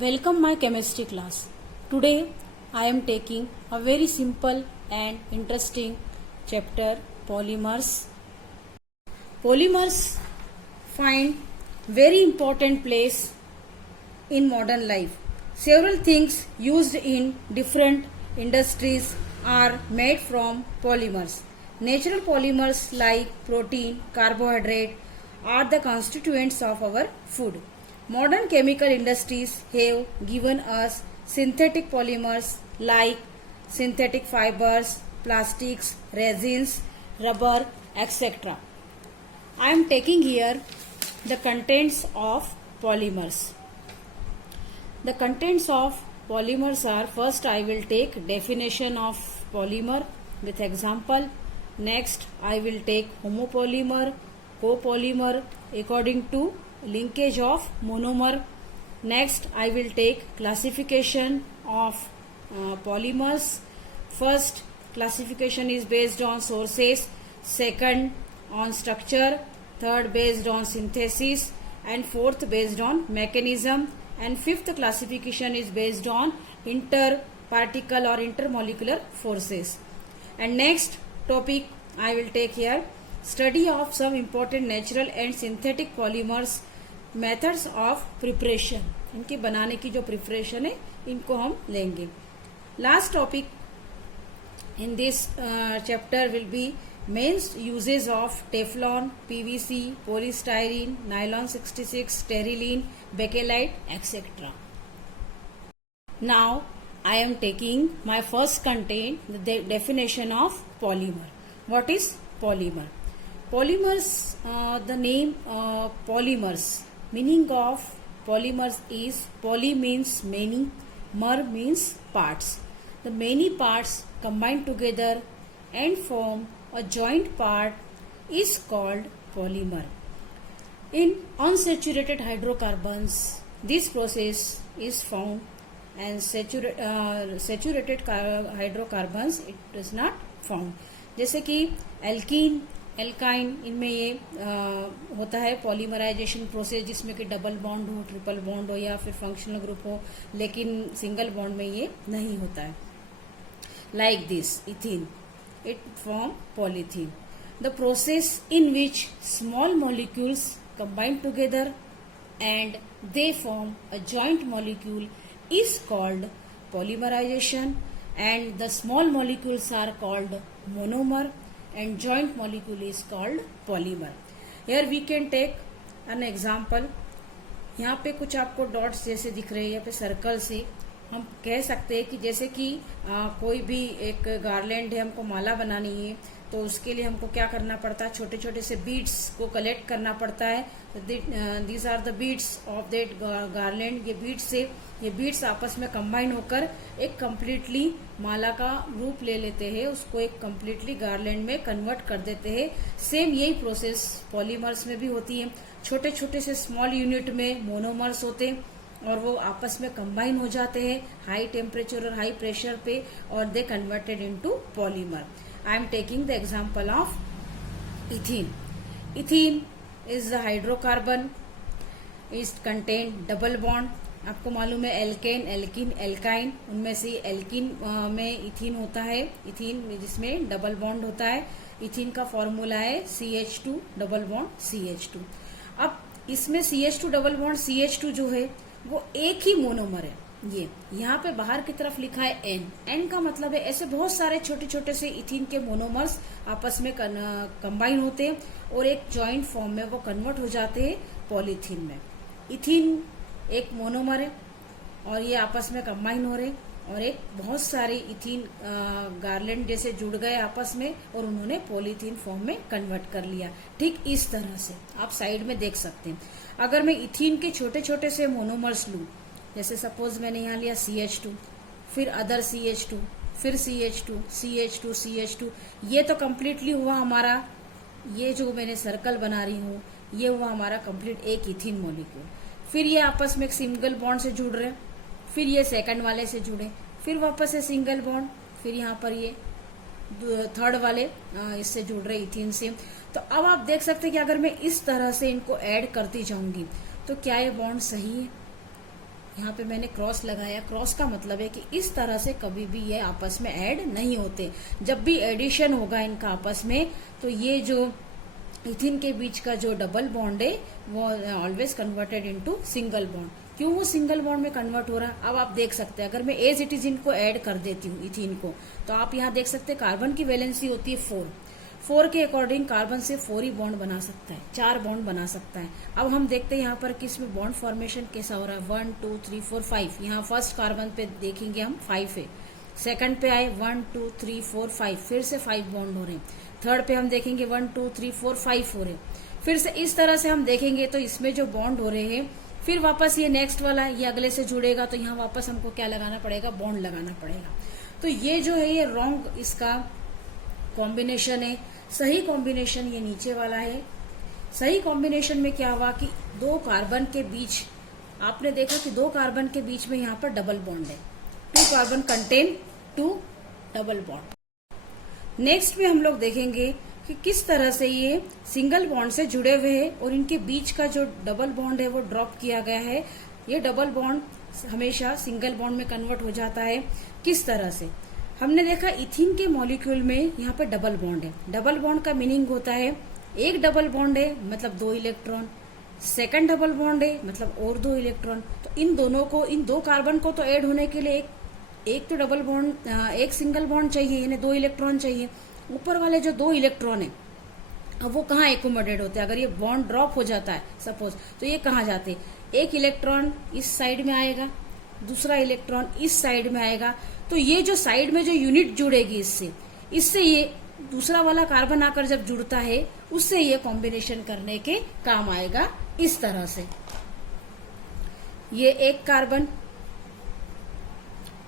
Welcome my chemistry class. Today I am taking a very simple and interesting chapter polymers. Polymers find very important place in modern life. Several things used in different industries are made from polymers. Natural polymers like protein, carbohydrate are the constituents of our food. Modern chemical industries have given us synthetic polymers like synthetic fibers, plastics, resins, rubber, etc. I am taking here the contents of polymers. The contents of polymers are, first I will take definition of polymer with example. Next I will take homopolymer, copolymer according to linkage of monomer. Next I will take classification of polymers. First classification is based on sources, second on structure, third based on synthesis, and fourth based on mechanism, and fifth classification is based on interparticle or intermolecular forces. And next topic I will take here, study of some important natural and synthetic polymers, methods of preparation, इनके बनाने की जो preparation है इनको हम लेंगे. Last topic in this chapter will be mains uses of Teflon, PVC, polystyrene, nylon 66, terylene, Bakelite etcetera. Now I am taking my first content, the definition of polymer. What is polymer? Polymers, the name polymers, meaning of polymers is poly means many, mer means parts. The many parts combined together and form a joint part is called polymer. In unsaturated hydrocarbons, this process is found, and saturated hydrocarbons it is not found. जैसे कि alkene, alkyne, इनमें ये होता है polymerisation process, जिसमें कि double bond हो, triple bond हो या फिर फंक्शनल ग्रुप हो, लेकिन सिंगल बॉन्ड में ये नहीं होता है. Like this ethene, it form polythene. The process in which small molecules combine together and they form a joint molecule is called polymerization, and the small molecules are called monomer and joint molecule is called polymer. Here we can take an example. यहाँ पे कुछ आपको dots जैसे दिख रहे हैं, यहाँ पे सर्कल से हम कह सकते हैं कि जैसे कि कोई भी एक गार्लैंड है, हमको माला बनानी है, तो उसके लिए हमको क्या करना पड़ता है, छोटे छोटे से बीड्स को कलेक्ट करना पड़ता है. These are the beads of that garland. ये बीड्स आपस में कंबाइन होकर एक कंप्लीटली माला का रूप ले लेते हैं, उसको एक कंप्लीटली गार्लैंड में कन्वर्ट कर देते हैं. सेम यही प्रोसेस पॉलीमर्स में भी होती है. छोटे छोटे से स्मॉल यूनिट में मोनोमर्स होते हैं और वो आपस में कंबाइन हो जाते हैं हाई टेम्परेचर और हाई प्रेशर पे, और they converted into polymer. I am taking the example of ethene. Ethene is the hydrocarbon, is contain double bond. आपको मालूम है एल्केन, एल्किन, एल्काइन, उनमें से एल्किन में इथीन होता है, इथीन जिसमें डबल बॉन्ड होता है. इथीन का फॉर्मूला है CH2 डबल बॉन्ड CH2. अब इसमें CH2 डबल बॉन्ड CH2 जो है वो एक ही मोनोमर है. ये यहाँ पे बाहर की तरफ लिखा है N का मतलब है ऐसे बहुत सारे छोटे छोटे से इथीन के मोनोमर्स आपस में कंबाइन होते हैं और एक जॉइंट फॉर्म में वो कन्वर्ट हो जाते हैं पॉलीथीन में. इथीन एक मोनोमर है और ये आपस में कंबाइन हो रहे और एक बहुत सारे इथीन गार्लैंड जैसे जुड़ गए आपस में और उन्होंने पॉलीथीन फॉर्म में कन्वर्ट कर लिया. ठीक इस तरह से आप साइड में देख सकते हैं. अगर मैं इथीन के छोटे छोटे से मोनोमर्स लूं, जैसे सपोज मैंने यहाँ लिया CH2, फिर अदर CH2, फिर CH2, CH2, CH2, ये तो कम्प्लीटली हुआ हमारा, ये जो मैंने सर्कल बना रही हूँ ये हुआ हमारा कंप्लीट एक इथीन मॉलिक्यूल. फिर ये आपस में एक सिंगल बॉन्ड से जुड़ रहे, फिर ये सेकंड वाले से जुड़े, फिर वापस से सिंगल बॉन्ड, फिर यहाँ पर ये थर्ड वाले इससे जुड़ रहे इथीन से. तो अब आप देख सकते हैं कि अगर मैं इस तरह से इनको ऐड करती जाऊंगी तो क्या ये बॉन्ड सही है? यहाँ पे मैंने क्रॉस लगाया। क्रॉस का मतलब है कि इस तरह से कभी भी ये आपस में ऐड नहीं होते। जब भी एडिशन होगा इनका आपस में, तो ये जो इथिन के बीच का जो डबल बॉन्ड है वो always converted into single bond. क्यों वो सिंगल बॉन्ड में कन्वर्ट हो रहा है, अब आप देख सकते हैं। अगर मैं एज इट इज इनको ऐड कर देती हूँ इथिन को, तो आप यहाँ देख सकते हैं कार्बन की वैलेंसी होती है 4। 4 के अकॉर्डिंग कार्बन से 4 ही बॉन्ड बना सकता है, 4 बॉन्ड बना सकता है। अब हम देखते हैं यहाँ पर कि इसमें बॉन्ड फॉर्मेशन कैसा हो रहा है। 1 2 3 4 5। यहाँ फर्स्ट कार्बन पे देखेंगे हम 5 है। सेकंड पे आए 1 2 3 4 5, फिर से 5 बॉन्ड हो रहे हैं। थर्ड पे हम देखेंगे 1 2 3 4 5 हो रहे हैं। फिर से इस तरह से हम देखेंगे तो इसमें जो बॉन्ड हो रहे हैं, फिर वापस ये नेक्स्ट वाला ये अगले से जुड़ेगा, तो यहाँ वापस हमको क्या लगाना पड़ेगा, बॉन्ड लगाना पड़ेगा। तो ये जो है ये रॉन्ग इसका कॉम्बिनेशन है। सही कॉम्बिनेशन ये नीचे वाला है। सही कॉम्बिनेशन में क्या हुआ कि 2 कार्बन के बीच, आपने देखा कि 2 कार्बन के बीच में यहाँ पर डबल बॉन्ड है। 2 carbon contain 2 double bond. Next में हम लोग देखेंगे कि किस तरह से ये सिंगल बॉन्ड से जुड़े हुए हैं और इनके बीच का जो डबल बॉन्ड है वो ड्रॉप किया गया है। ये डबल बॉन्ड हमेशा सिंगल बॉन्ड में कन्वर्ट हो जाता है। किस तरह से हमने देखा, इथिन के मॉलिक्यूल में यहाँ पे डबल बॉन्ड है। डबल बॉन्ड का मीनिंग होता है एक डबल बॉन्ड है मतलब 2 इलेक्ट्रॉन, सेकंड डबल बॉन्ड है मतलब और 2 इलेक्ट्रॉन। तो इन दोनों को, इन 2 कार्बन को तो ऐड होने के लिए एक तो डबल बॉन्ड, एक सिंगल बॉन्ड चाहिए, यानी 2 इलेक्ट्रॉन चाहिए। ऊपर वाले जो 2 इलेक्ट्रॉन है, अब वो कहाँ एकोमोडेट होते हैं। अगर ये बॉन्ड ड्रॉप हो जाता है सपोज, तो ये कहाँ जाते हैं, एक इलेक्ट्रॉन इस साइड में आएगा, दूसरा इलेक्ट्रॉन इस साइड में आएगा। तो ये जो साइड में जो यूनिट जुड़ेगी इससे ये दूसरा वाला कार्बन आकर जब जुड़ता है, उससे ये कॉम्बिनेशन करने के काम आएगा। इस तरह से ये एक कार्बन,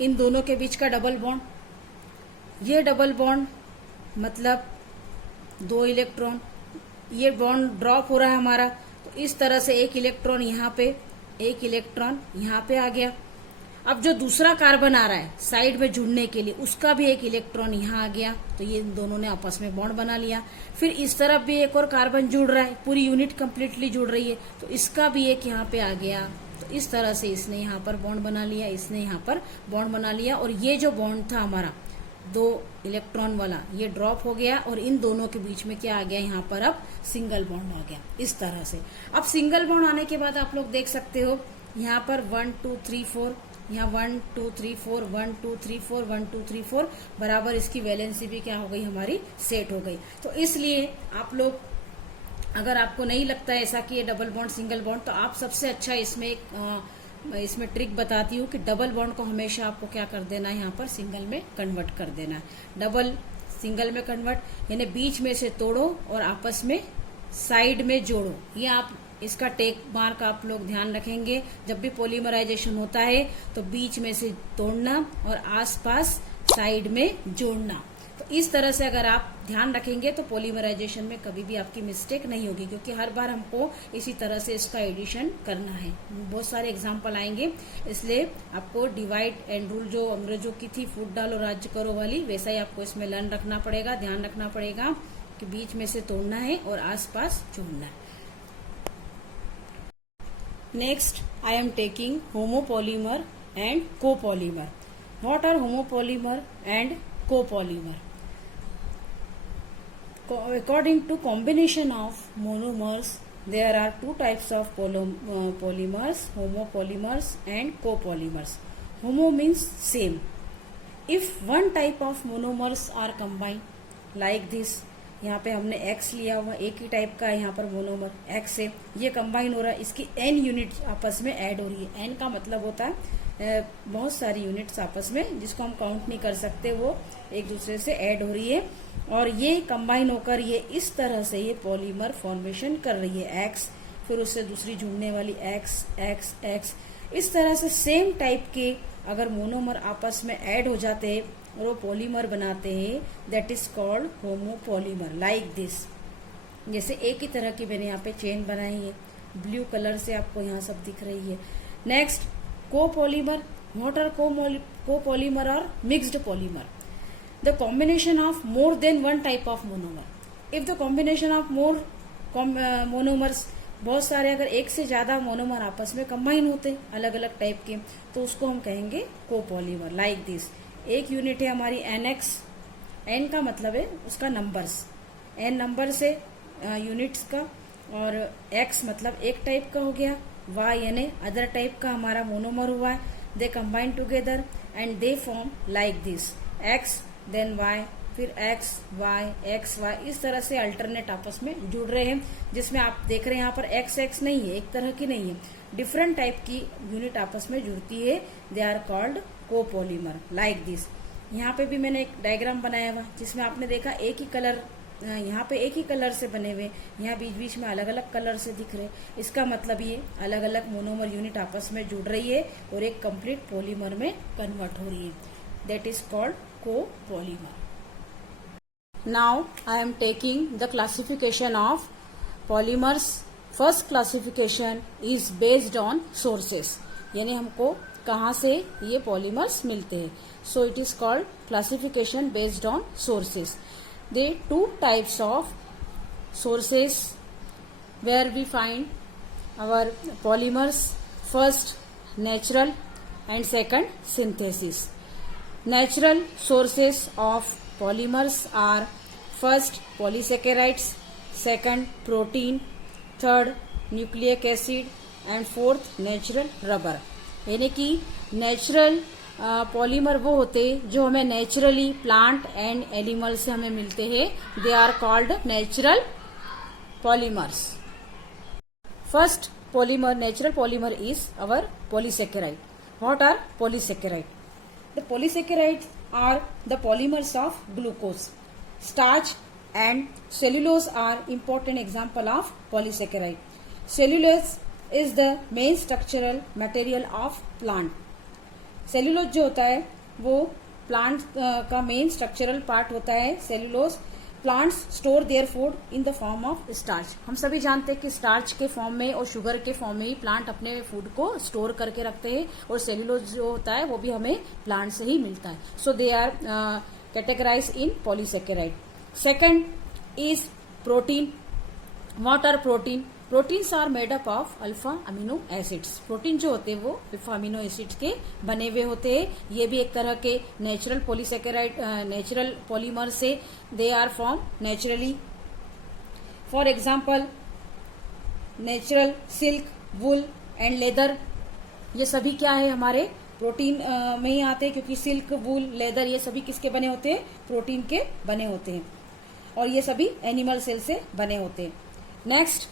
इन दोनों के बीच का डबल बॉन्ड, ये डबल बॉन्ड मतलब 2 इलेक्ट्रॉन, ये बॉन्ड ड्रॉप हो रहा है हमारा। तो इस तरह से एक इलेक्ट्रॉन यहाँ पे, एक इलेक्ट्रॉन यहाँ पे आ गया। अब जो दूसरा कार्बन आ रहा है साइड में जुड़ने के लिए, उसका भी एक इलेक्ट्रॉन यहाँ आ गया। तो ये दोनों ने आपस में बॉन्ड बना लिया। फिर इस तरफ भी एक और कार्बन जुड़ रहा है, पूरी यूनिट कंप्लीटली जुड़ रही है, तो इसका भी एक यहाँ पे आ गया। तो इस तरह से इसने यहाँ पर बॉन्ड बना लिया, इसने यहाँ पर बॉन्ड बना लिया। और ये जो बॉन्ड था हमारा 2 इलेक्ट्रॉन वाला, ये ड्रॉप हो गया और इन दोनों के बीच में क्या आ गया, यहाँ पर अब सिंगल बॉन्ड आ गया। इस तरह से अब सिंगल बॉन्ड आने के बाद आप लोग देख सकते हो यहाँ पर 1 2 3 4, यहाँ 1 2 3 4, 1 2 3 4, 1 2 3 4 बराबर इसकी वैलेंसी भी क्या हो गई, हमारी सेट हो गई। तो इसलिए आप लोग, अगर आपको नहीं लगता है ऐसा कि ये डबल बॉन्ड सिंगल बॉन्ड, तो आप सबसे अच्छा इसमें ट्रिक बताती हूँ कि डबल बॉन्ड को हमेशा आपको क्या कर देना है, यहाँ पर सिंगल में कन्वर्ट कर देना है। डबल सिंगल में कन्वर्ट यानी बीच में से तोड़ो और आपस में साइड में जोड़ो। ये आप इसका टेक मार्क आप लोग ध्यान रखेंगे। जब भी पॉलीमराइजेशन होता है तो बीच में से तोड़ना और आसपास साइड में जोड़ना। तो इस तरह से अगर आप ध्यान रखेंगे तो पॉलीमराइजेशन में कभी भी आपकी मिस्टेक नहीं होगी, क्योंकि हर बार हमको इसी तरह से इसका एडिशन करना है। बहुत सारे एग्जाम्पल आएंगे, इसलिए आपको डिवाइड एंड रूल जो अंग्रेजों की थी, फूट डालो राज्य करो वाली, वैसा ही आपको इसमें लर्न रखना पड़ेगा, ध्यान रखना पड़ेगा कि बीच में से तोड़ना है और आसपास जोड़ना है। Next, I am taking homopolymer and copolymer. What are homopolymer and copolymer? According to combination of monomers, there are 2 types of polymers, homopolymers and copolymers. Homo means same. If one type of monomers are combined like this, यहाँ पे हमने X लिया हुआ, एक ही type का यहाँ पर monomer X है, ये कंबाइन हो रहा है, इसकी N यूनिट आपस में ऐड हो रही है। N का मतलब होता है बहुत सारी यूनिट्स आपस में, जिसको हम काउंट नहीं कर सकते, वो एक दूसरे से ऐड हो रही है और ये कंबाइन होकर ये इस तरह से ये पॉलीमर फॉर्मेशन कर रही है। X, फिर उससे दूसरी जुड़ने वाली X, X, X, इस तरह से सेम टाइप के अगर मोनोमर आपस में ऐड हो जाते हैं और वो पॉलीमर बनाते हैं, that is called homopolymer. Like this, जैसे एक ही तरह की मैंने यहाँ पे चेन बनाई है, ब्लू कलर से आपको यहाँ सब दिख रही है। Next, copolymer. What are copolymer और mixed polymer? The combination of more than one type of monomer. If the combination of more monomers बहुत सारे अगर एक से ज्यादा मोनोमर आपस में कंबाइन होते हैं अलग अलग टाइप के, तो उसको हम कहेंगे कोपॉलीमर। लाइक दिस, एक यूनिट है हमारी NX, N का मतलब है उसका नंबर्स, N नंबर से यूनिट्स का, और X मतलब एक टाइप का हो गया, Y यानी अदर टाइप का हमारा मोनोमर हुआ है। They combine together and they form like this, X then Y, फिर X Y, इस तरह से अल्टरनेट आपस में जुड़ रहे हैं, जिसमें आप देख रहे हैं यहाँ पर X नहीं है, एक तरह की नहीं है, डिफरेंट टाइप की यूनिट आपस में जुड़ती है। They are called copolymer like this. यहाँ पे भी मैंने एक डायग्राम बनाया हुआ जिसमें आपने देखा एक ही कलर, यहाँ पे एक ही कलर से बने हुए, यहाँ बीच बीच में अलग अलग कलर से दिख रहे। इसका मतलब ये अलग अलग मोनोमर यूनिट आपस में जुड़ रही है और एक कंप्लीट पॉलीमर में कन्वर्ट हो रही है। That is called copolymer. Now I am taking the classification of polymers. First classification is based on sources, यानी हमको कहाँ से ये polymers मिलते हैं. So it is called classification based on sources. There are two types of sources where we find our polymers. First natural and second synthesis. Natural sources of polymers are first polysaccharides, second protein, third nucleic acid and fourth natural rubber. यानी कि natural polymer वो होते जो हमें naturally plant and animal से हमें मिलते हैं. They are called natural polymers. First polymer, natural polymer is our polysaccharide. What are polysaccharide? The polysaccharides are the polymers of glucose. Starch and cellulose are important example of polysaccharide. Cellulose is the main structural material of plant. Cellulose जो होता है वो plant का main structural part होता है. Cellulose plants store their food in the form of starch. हम सभी जानते हैं कि स्टार्च के फॉर्म में और शुगर के फॉर्म में ही प्लांट अपने फूड को स्टोर करके रखते हैं, और सेल्यूलोज जो होता है वो भी हमें प्लांट से ही मिलता है. So they are categorize in polysaccharide. Second is protein. What are protein? Proteins are made up of alpha amino acids. Protein जो होते हैं वो अल्फा अमीनो एसिड्स के बने हुए होते हैं. ये भी एक तरह के नेचुरल पॉलीसेकेराइड, नेचुरल पॉलीमर से. They are form naturally. For example natural silk, wool and leather, ये सभी क्या है हमारे प्रोटीन में ही आते हैं, क्योंकि सिल्क, वुल, लेदर ये सभी किसके बने होते हैं? प्रोटीन के बने होते हैं, और ये सभी एनिमल सेल से बने होते हैं. Next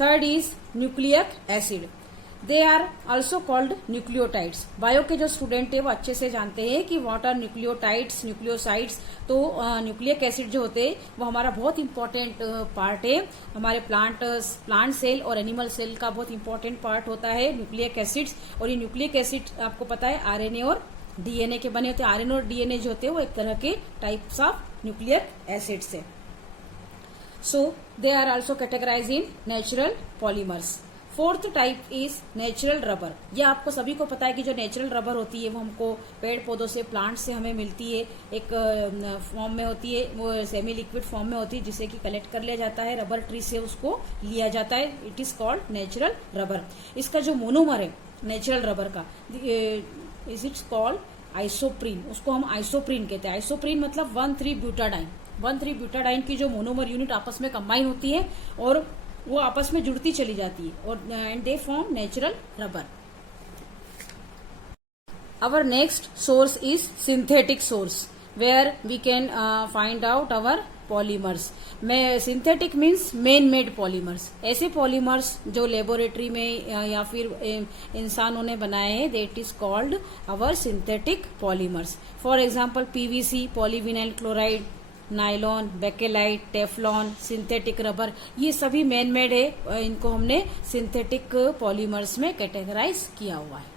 third is nucleic acid. They are also called nucleotides. Bio के जो स्टूडेंट है वो अच्छे से जानते हैं कि व्हाट आर न्यूक्लियोटाइड्स, न्यूक्लियोसाइड्स. तो न्यूक्लियक एसिड जो होते हैं वो हमारा बहुत इंपॉर्टेंट पार्ट है. हमारे प्लांट सेल और एनिमल सेल का बहुत इंपॉर्टेंट पार्ट होता है न्यूक्लियक एसिड्स. और ये न्यूक्लियक एसिड आपको पता है आरएनए और डीएनए के बने होते हैं. आरएनए और डीएनए जो होते हैं वो एक तरह के टाइप्स ऑफ न्यूक्लियक एसिड्स है. So they are also categorized in natural polymers. Fourth type is natural rubber. ये आपको सभी को पता है कि जो नेचुरल रबर होती है वो हमको पेड़ पौधों से, प्लांट से हमें मिलती है. एक फॉर्म में होती है, वो सेमी लिक्विड फॉर्म में होती है, जिसे कि कलेक्ट कर लिया जाता है रबर ट्री से, उसको लिया जाता है. It is called natural rubber. इसका जो मोनोमर है नेचुरल रबर का इज इट्स कॉल्ड आइसोप्रीन. उसको हम आइसोप्रीन कहते हैं. आइसोप्रीन मतलब 1,3-ब्यूटाडाइन. 1,3-ब्यूटाडाइन की जो मोनोमर यूनिट आपस में कंबाइन होती है और वो आपस में जुड़ती चली जाती है, और and they form natural rubber. Our next source is synthetic source, where we can find out our polymers. Synthetic means men made polymers. ऐसे पॉलीमर्स जो लेबोरेटरी में या फिर इंसानों ने बनाए हैं, that is called our synthetic polymers. For example PVC, polyvinyl chloride, nylon, Bakelite, Teflon, synthetic rubber, ये सभी मैन मेड है. इनको हमने सिंथेटिक पॉलीमर्स में कैटेगराइज किया हुआ है.